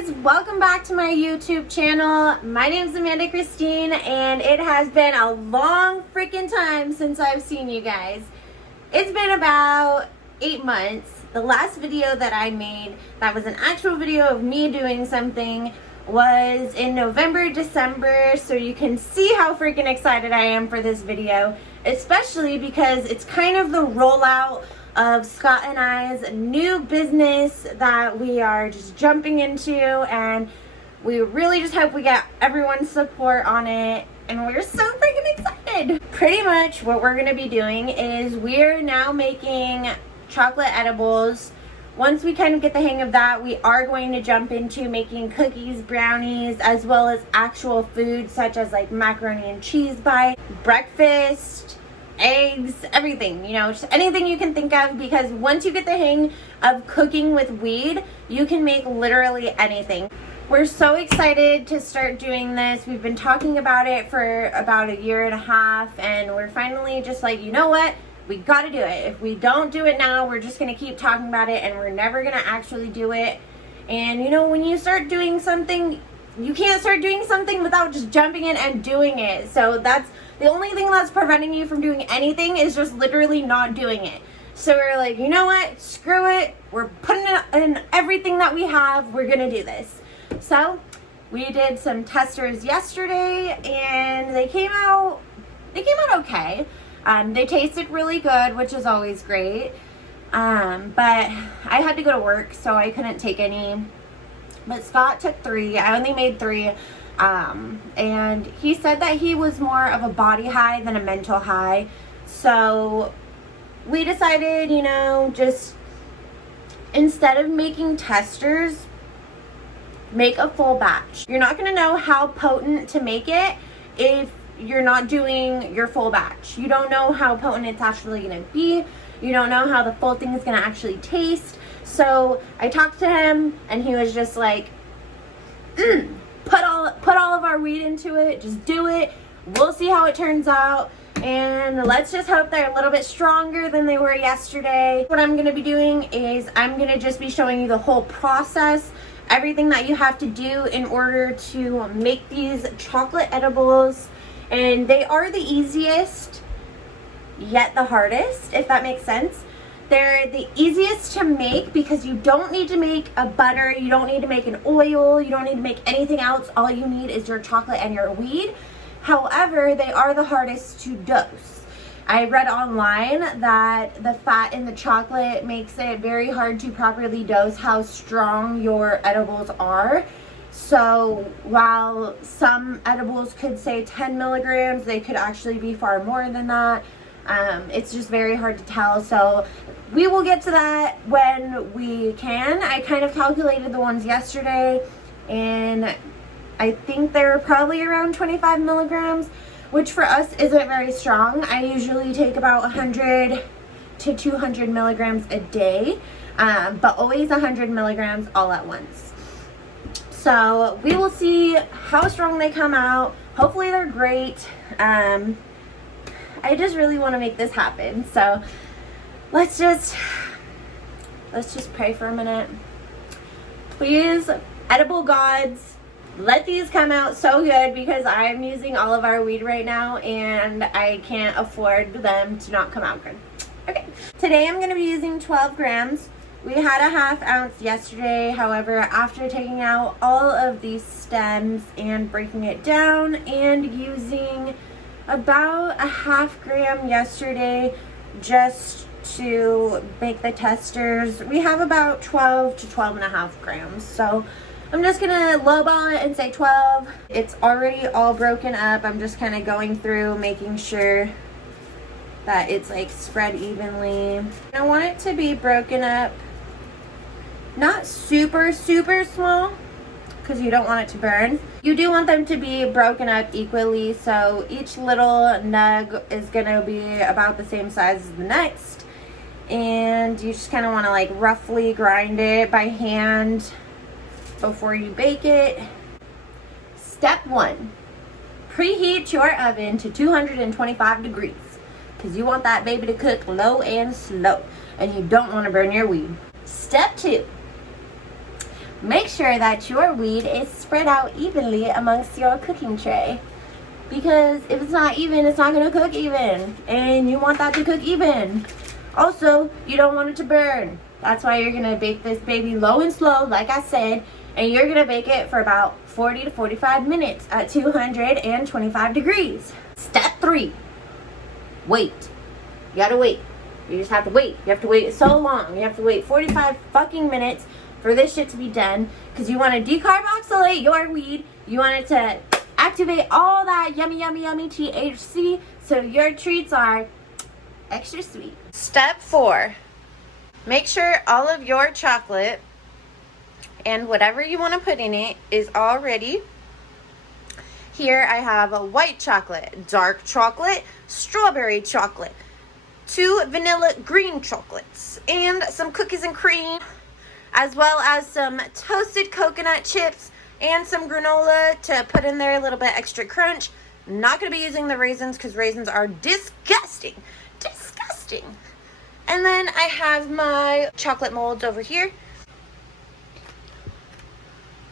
guys, welcome back to my YouTube channel. My name's Amanda Krystine, and it has been a long freaking time since I've seen you guys. It's been about 8 months. The last video that I made that was an actual video of me doing something was in November, December, so you can see how freaking excited I am for this video, especially because it's kind of the rollout of Scott and I's new business that we are just jumping into, and we really just hope we get everyone's support on it, and we're so freaking excited. Pretty much what we're going to be doing is we're now making chocolate edibles. Once we kind of get the hang of that, we are going to jump into making cookies, brownies, as well as actual food such as like macaroni and cheese bites, breakfast, eggs, everything, you know, just anything you can think of, because once you get the hang of cooking with weed, you can make literally anything. We're so excited to start doing this. We've been talking about it for about 1.5 years, and we're finally just like, you know what? We got to do it. If we don't do it now, we're just going to keep talking about it, and we're never going to actually do it. And, you know, when you start doing something, you can't start doing something without just jumping in and doing it. So that's the only thing that's preventing you from doing anything, is just literally not doing it. So we're like, you know what? Screw it. We're putting it in everything that we have. We're going to do this. So we did some testers yesterday, and they came out okay. They tasted really good, which is always great. But I had to go to work, so I couldn't take any. But Scott took 3. I only made 3. And he said that he was more of a body high than a mental high. So we decided, you know, just instead of making testers, make a full batch. You're not going to know how potent to make it if you're not doing your full batch. You don't know how potent it's actually going to be. You don't know how the full thing is going to actually taste. So I talked to him, and he was just like, put all of our weed into it. Just do it. We'll see how it turns out. And let's just hope they're a little bit stronger than they were yesterday. What I'm going to be doing is I'm going to just be showing you the whole process, everything that you have to do in order to make these chocolate edibles. And they are the easiest, yet the hardest, if that makes sense. They're the easiest to make because you don't need to make a butter, you don't need to make an oil, you don't need to make anything else. All you need is your chocolate and your weed. However, they are the hardest to dose. I read online that the fat in the chocolate makes it very hard to properly dose how strong your edibles are. So while some edibles could say 10 milligrams, they could actually be far more than that. It's just very hard to tell. So we will get to that when we can. I kind of calculated the ones yesterday, and I think they're probably around 25 milligrams, which for us isn't very strong. I usually take about 100 to 200 milligrams a day, but always 100 milligrams all at once. So we will see how strong they come out. Hopefully they're great. I just really want to make this happen. So let's just pray for a minute. Please, edible gods, let these come out so good, because I'm using all of our weed right now and I can't afford them to not come out good. Okay, today I'm going to be using 12 grams. We had a 1/2 ounce yesterday. However, after taking out all of these stems and breaking it down and using about a 1/2 gram yesterday just to make the testers, we have about 12 to 12.5 grams. So I'm just gonna lowball it and say 12. It's already all broken up. I'm just kind of going through making sure that it's like spread evenly. I want it to be broken up, not super small, because you don't want it to burn. You do want them to be broken up equally, so each little nug is gonna be about the same size as the next. And you just kind of want to like roughly grind it by hand before you bake it. Step 1, preheat your oven to 225 degrees, because you want that baby to cook low and slow, and you don't want to burn your weed. Step 2, make sure that your weed is spread out evenly amongst your cooking tray. Because if it's not even, it's not going to cook even. And you want that to cook even. Also, you don't want it to burn. That's why you're going to bake this baby low and slow, like I said. And you're going to bake it for about 40 to 45 minutes at 225 degrees. Step 3. Wait. You got to wait. You just have to wait. You have to wait so long. You have to wait 45 fucking minutes for this shit to be done. Because you want to decarboxylate your weed. You want it to activate all that yummy, yummy, yummy THC so your treats are extra sweet. Step 4. Make sure all of your chocolate and whatever you want to put in it is all ready. Here I have a white chocolate, dark chocolate, strawberry chocolate, 2 vanilla green chocolates, and some cookies and cream, as well as some toasted coconut chips and some granola to put in there a little bit extra crunch. I'm not going to be using the raisins because raisins are disgusting. Disgusting. And then I have my chocolate molds over here.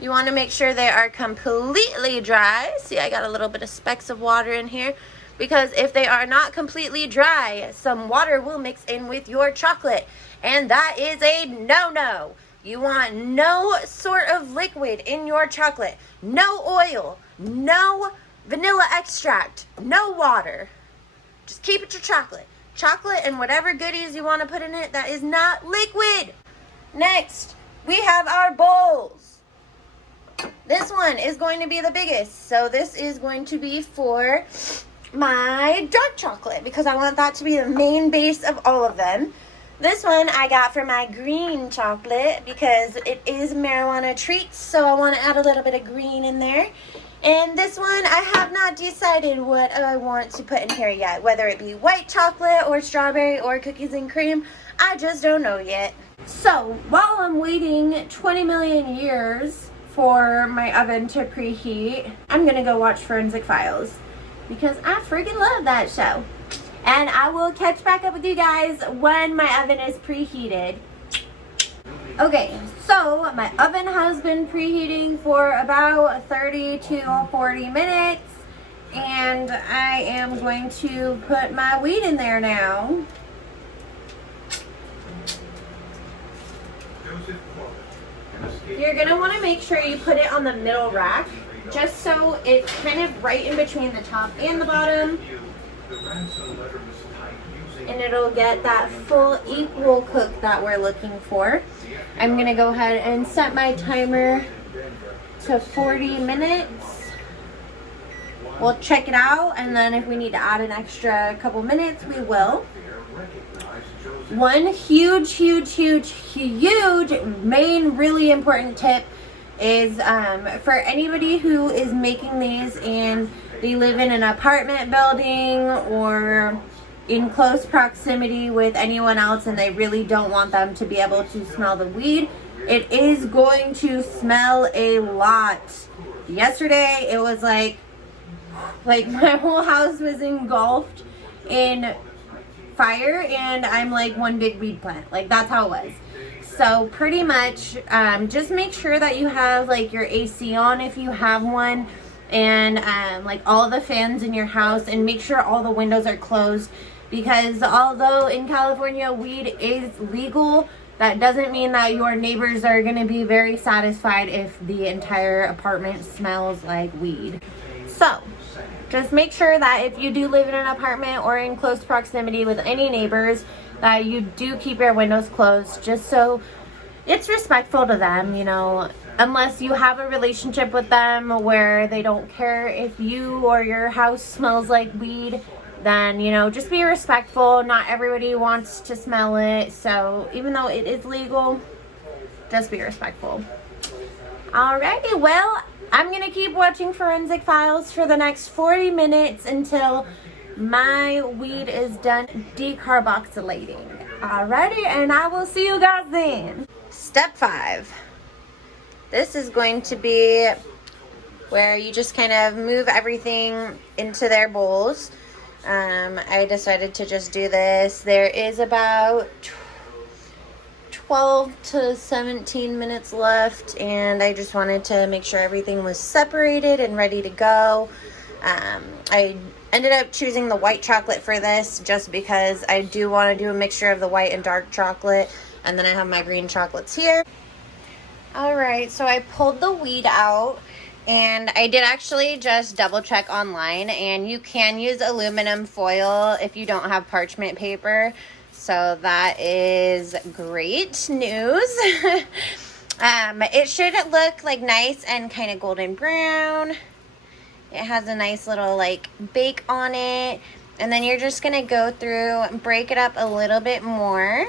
You want to make sure they are completely dry. See, I got a little bit of specks of water in here. Because if they are not completely dry, some water will mix in with your chocolate. And that is a no-no. You want no sort of liquid in your chocolate. No oil. No vanilla extract. No water. Just keep it to chocolate. Chocolate and whatever goodies you want to put in it that is not liquid. Next, we have our bowls. This one is going to be the biggest. So this is going to be for my dark chocolate because I want that to be the main base of all of them. This one I got for my green chocolate because it is marijuana treats, so I want to add a little bit of green in there. And this one I have not decided what I want to put in here yet, whether it be white chocolate or strawberry or cookies and cream. I just don't know yet. So while I'm waiting 20 million years for my oven to preheat, I'm gonna go watch Forensic Files because I freaking love that show. And I will catch back up with you guys when my oven is preheated. Okay, so my oven has been preheating for about 30 to 40 minutes. And I am going to put my weed in there now. You're going to want to make sure you put it on the middle rack, just so it's kind of right in between the top and the bottom. And it'll get that full equal cook that we're looking for. I'm going to go ahead and set my timer to 40 minutes. We'll check it out, and then if we need to add an extra couple minutes, we will. One huge main really important tip is for anybody who is making these and they live in an apartment building or in close proximity with anyone else and they really don't want them to be able to smell the weed, it is going to smell a lot. Yesterday it was like my whole house was engulfed in fire and I'm like one big weed plant. Like that's how it was. So pretty much just make sure that you have like your AC on if you have one, and like all the fans in your house, and make sure all the windows are closed, because although in California weed is legal, that doesn't mean that your neighbors are going to be very satisfied if the entire apartment smells like weed. So just make sure that if you do live in an apartment or in close proximity with any neighbors, that you do keep your windows closed, just so it's respectful to them, you know. Unless you have a relationship with them where they don't care if you or your house smells like weed, then, you know, just be respectful. Not everybody wants to smell it, so even though it is legal, just be respectful. Alrighty, well, I'm gonna keep watching Forensic Files for the next 40 minutes until my weed is done decarboxylating. Alrighty, and I will see you guys then. Step 5. This is going to be where you just kind of move everything into their bowls. I decided to just do this. There is about 12 to 17 minutes left, and I just wanted to make sure everything was separated and ready to go. I ended up choosing the white chocolate for this just because I do want to do a mixture of the white and dark chocolate, and then I have my green chocolates here. Alright, so I pulled the weed out, and I did actually just double check online, and you can use aluminum foil if you don't have parchment paper. So that is great news. It should look like nice and kind of golden brown. It has a nice little like bake on it. And then you're just gonna go through and break it up a little bit more.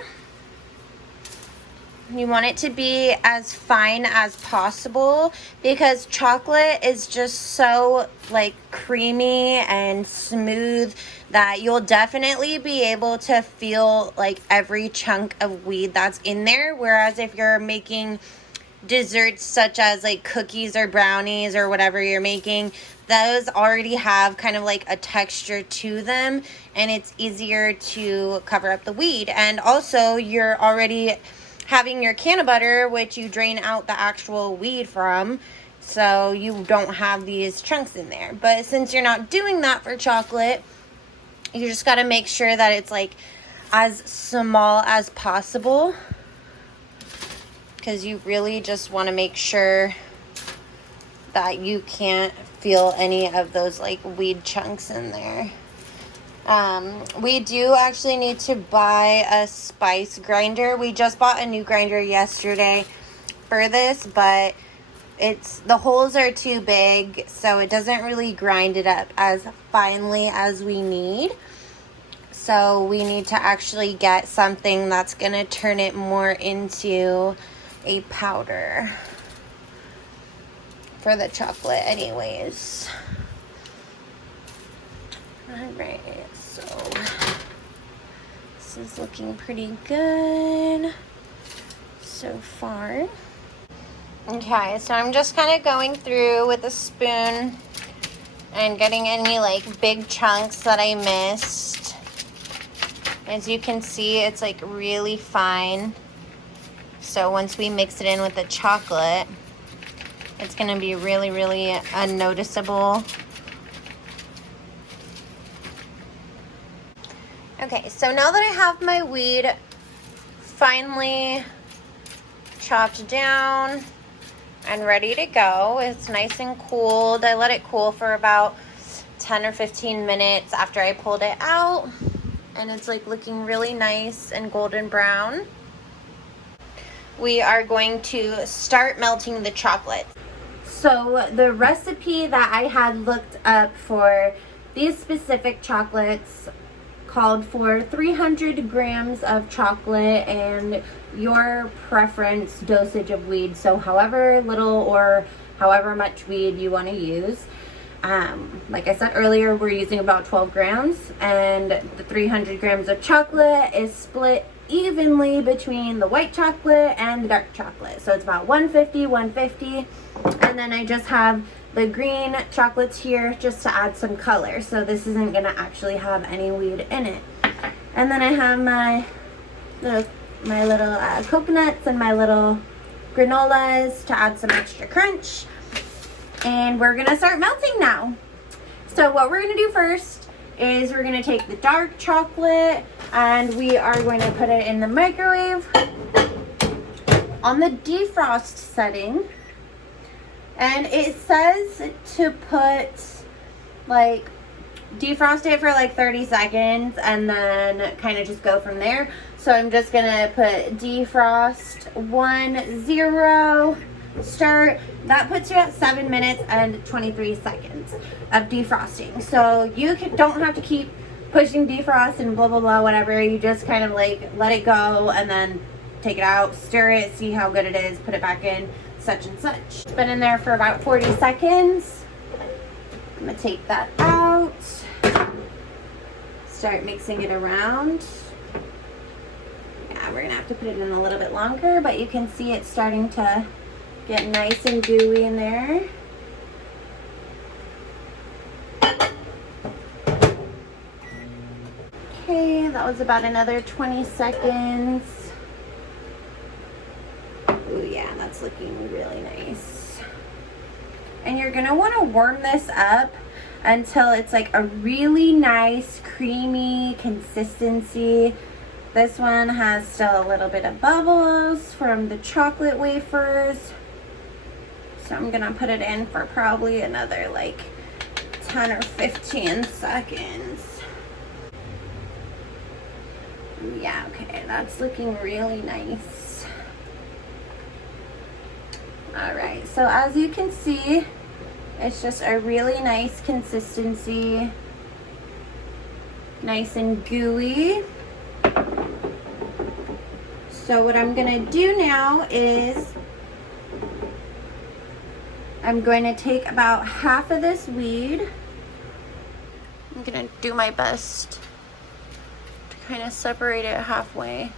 You want it to be as fine as possible because chocolate is just so like creamy and smooth that you'll definitely be able to feel like every chunk of weed that's in there. Whereas if you're making desserts such as like cookies or brownies or whatever you're making, those already have kind of like a texture to them, and it's easier to cover up the weed. And also you're already having your can of butter, which you drain out the actual weed from, so you don't have these chunks in there. But since you're not doing that for chocolate, you just got to make sure that it's like as small as possible, because you really just want to make sure that you can't feel any of those like weed chunks in there. We do actually need to buy a spice grinder. We just bought a new grinder yesterday for this, but the holes are too big, so it doesn't really grind it up as finely as we need. So we need to actually get something that's gonna turn it more into a powder for the chocolate anyways. Alright, so this is looking pretty good so far. Okay, so I'm just kind of going through with a spoon and getting any like big chunks that I missed. As you can see, it's like really fine. So once we mix it in with the chocolate, it's going to be really, really unnoticeable. Okay, so now that I have my weed finely chopped down and ready to go, it's nice and cooled. I let it cool for about 10 or 15 minutes after I pulled it out, and it's like looking really nice and golden brown. We are going to start melting the chocolate. So the recipe that I had looked up for these specific chocolates called for 300 grams of chocolate and your preference dosage of weed. So however little or however much weed you want to use. Like I said earlier, we're using about 12 grams, and the 300 grams of chocolate is split evenly between the white chocolate and the dark chocolate. So it's about 150, 150. And then I just have the green chocolates here just to add some color. So this isn't going to actually have any weed in it. And then I have my little coconuts and my little granolas to add some extra crunch. And we're going to start melting now. So what we're going to do first is we're going to take the dark chocolate and we are going to put it in the microwave on the defrost setting. And it says to put like defrost it for like 30 seconds and then kind of just go from there. So I'm just gonna put defrost 10 start. That puts you at 7 minutes and 23 seconds of defrosting. So you don't have to keep pushing defrost and blah blah blah whatever. You just kind of like let it go and then take it out, stir it, see how good it is, put it back in, such and such. It's been in there for about 40 seconds. I'm gonna take that out, start mixing it around. Yeah, we're gonna have to put it in a little bit longer, but you can see it's starting to get nice and gooey in there. Okay, that was about another 20 seconds. that's looking really nice. And you're gonna want to warm this up until it's like a really nice creamy consistency. This one has still a little bit of bubbles from the chocolate wafers. So I'm gonna put it in for probably another like 10 or 15 seconds. Yeah, okay, that's looking really nice. All right, so as you can see, it's just a really nice consistency, nice and gooey. So what I'm gonna do now is I'm going to take about half of this weed. I'm gonna do my best to kind of separate it halfway.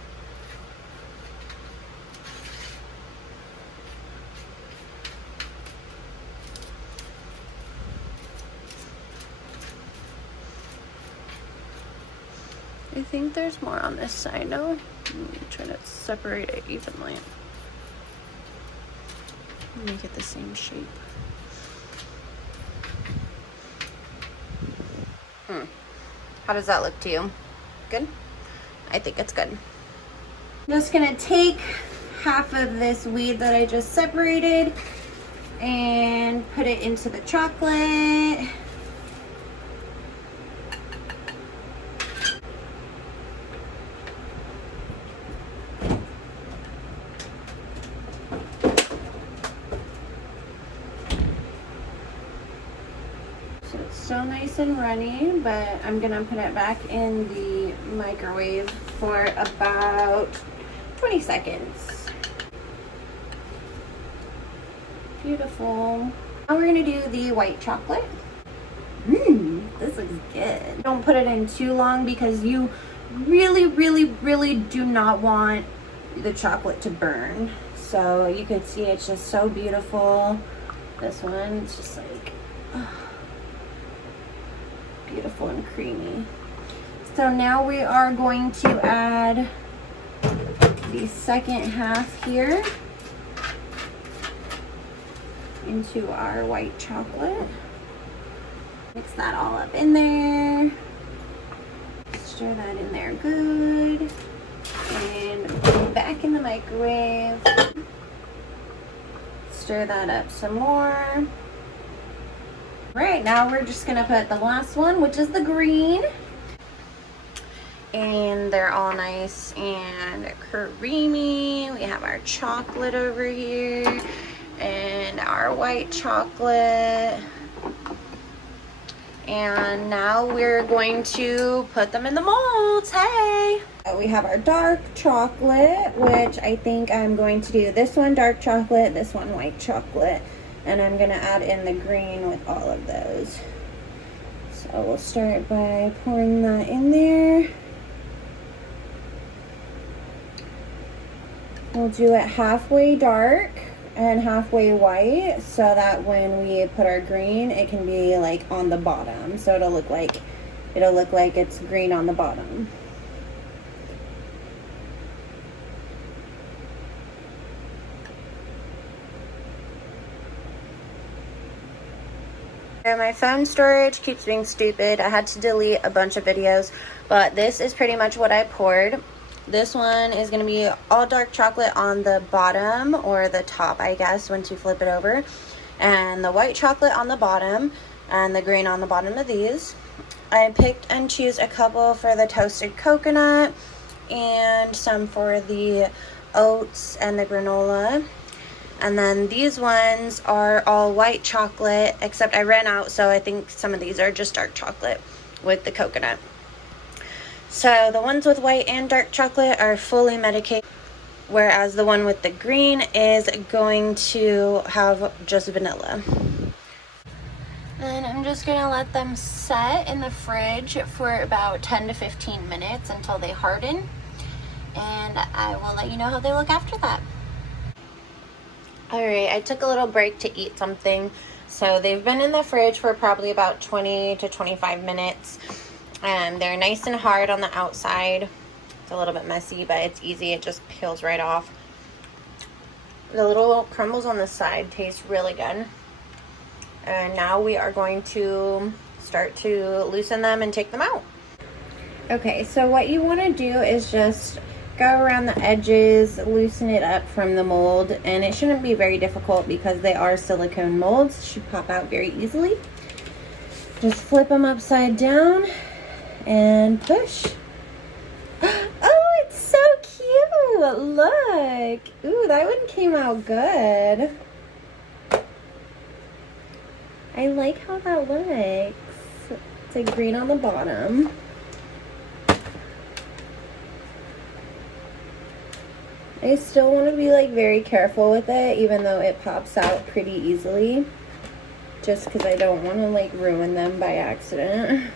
I think there's more on this side now. I'm trying to separate it evenly. Make it the same shape. How does that look to you? Good? I think it's good. I'm just gonna take half of this weed that I just separated and put it into the chocolate. So it's still nice and runny, but I'm gonna put it back in the microwave for about 20 seconds. Beautiful. Now we're gonna do the white chocolate. This looks good. Don't put it in too long because you really do not want the chocolate to burn. So you can see it's just so beautiful. This one, it's just like, beautiful and creamy. So now we are going to add the second half here into our white chocolate. Mix that all up in there. Stir that in there good. And put it back in the microwave. Stir that up some more. Right, now we're just gonna put the last one, which is the green. And they're all nice and creamy. We have our chocolate over here and our white chocolate. And now we're going to put them in the molds. Hey! We have our dark chocolate, which I think I'm going to do this one dark chocolate, this one white chocolate. And I'm gonna add in the green with all of those. So we'll start by pouring that in there. We'll do it halfway dark and halfway white so that when we put our green, it can be like on the bottom. So it'll look like it's green on the bottom. My phone storage keeps being stupid. I had to delete a bunch of videos, but this is pretty much what I poured. This one is going to be all dark chocolate on the bottom, or the top, I guess, once you flip it over. And the white chocolate on the bottom, and the green on the bottom of these. I picked and choose a couple for the toasted coconut, and some for the oats and the granola. And then these ones are all white chocolate, except I ran out, so I think some of these are just dark chocolate with the coconut. So the ones with white and dark chocolate are fully medicated, whereas the one with the green is going to have just vanilla. And I'm just gonna let them set in the fridge for about 10 to 15 minutes until they harden. And I will let you know how they look after that. Alright, I took a little break to eat something. So they've been in the fridge for probably about 20 to 25 minutes. And they're nice and hard on the outside. It's a little bit messy, but it's easy. It just peels right off. The little crumbles on the side taste really good. And now we are going to start to loosen them and take them out. Okay, so what you want to do is just go around the edges, loosen it up from the mold, and it shouldn't be very difficult because they are silicone molds. It should pop out very easily. Just flip them upside down and push. Oh, it's so cute! Look! Ooh, that one came out good. I like how that looks. It's like green on the bottom. I still want to be like very careful with it, even though it pops out pretty easily. Just because I don't want to like ruin them by accident.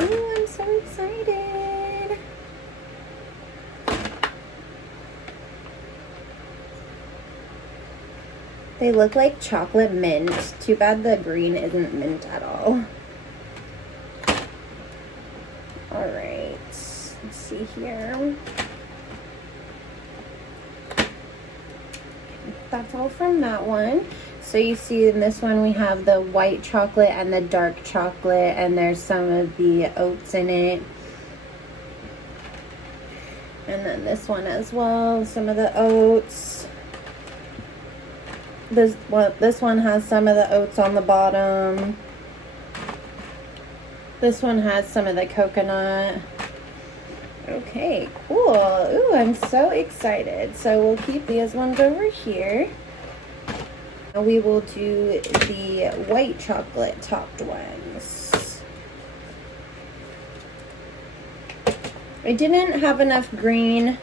Ooh, I'm so excited. They look like chocolate mint. Too bad the green isn't mint at all. Alright, let's see here. That's all from that one. So you see in this one we have the white chocolate and the dark chocolate, and there's some of the oats in it. And then this one as well, some of the oats. This one has some of the oats on the bottom. This one has some of the coconut. Okay, cool. Ooh, I'm so excited. So we'll keep these ones over here. Now we will do the white chocolate topped ones. I didn't have enough green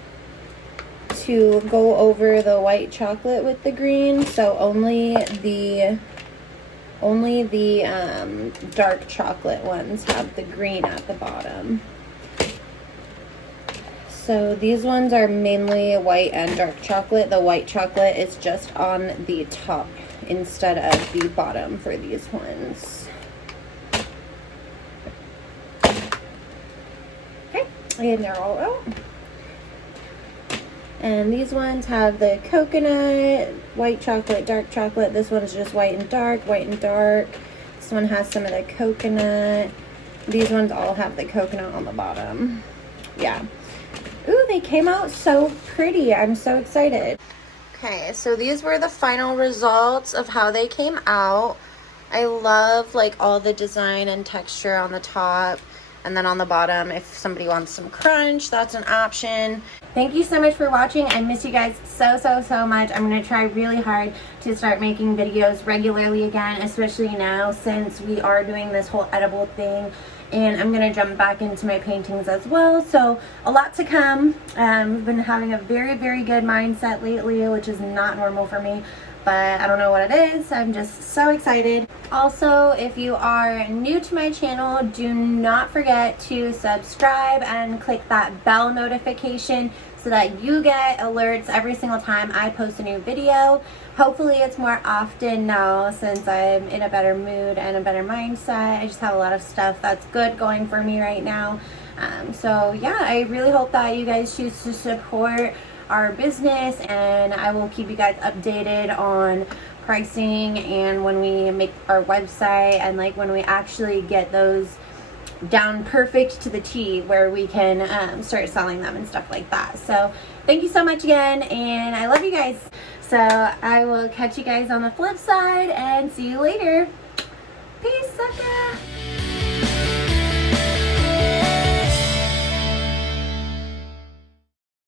to go over the white chocolate with the green, so only the dark chocolate ones have the green at the bottom. So these ones are mainly white and dark chocolate. The white chocolate is just on the top instead of the bottom for these ones. Okay, and they're all out. And these ones have the coconut, white chocolate, dark chocolate. This one's just white and dark, white and dark. This one has some of the coconut. These ones all have the coconut on the bottom. Yeah. Ooh, they came out so pretty. I'm so excited. Okay, so these were the final results of how they came out. I love like all the design and texture on the top. And then on the bottom, if somebody wants some crunch, that's an option. Thank you so much for watching. I miss you guys so much. I'm going to try really hard to start making videos regularly again, especially now since we are doing this whole edible thing. And I'm going to jump back into my paintings as well. So a lot to come. I've been having a very good mindset lately, which is not normal for me. But I don't know what it is. I'm just so excited. Also, if you are new to my channel, do not forget to subscribe and click that bell notification so that you get alerts every single time I post a new video. Hopefully it's more often now since I'm in a better mood and a better mindset. I just have a lot of stuff that's good going for me right now. So yeah, I really hope that you guys choose to support our business, and I will keep you guys updated on pricing and when we make our website and like when we actually get those down perfect to the T where we can start selling them and stuff like that. So thank you so much again, and I love you guys. So I will catch you guys on the flip side and see you later. Peace, sucker.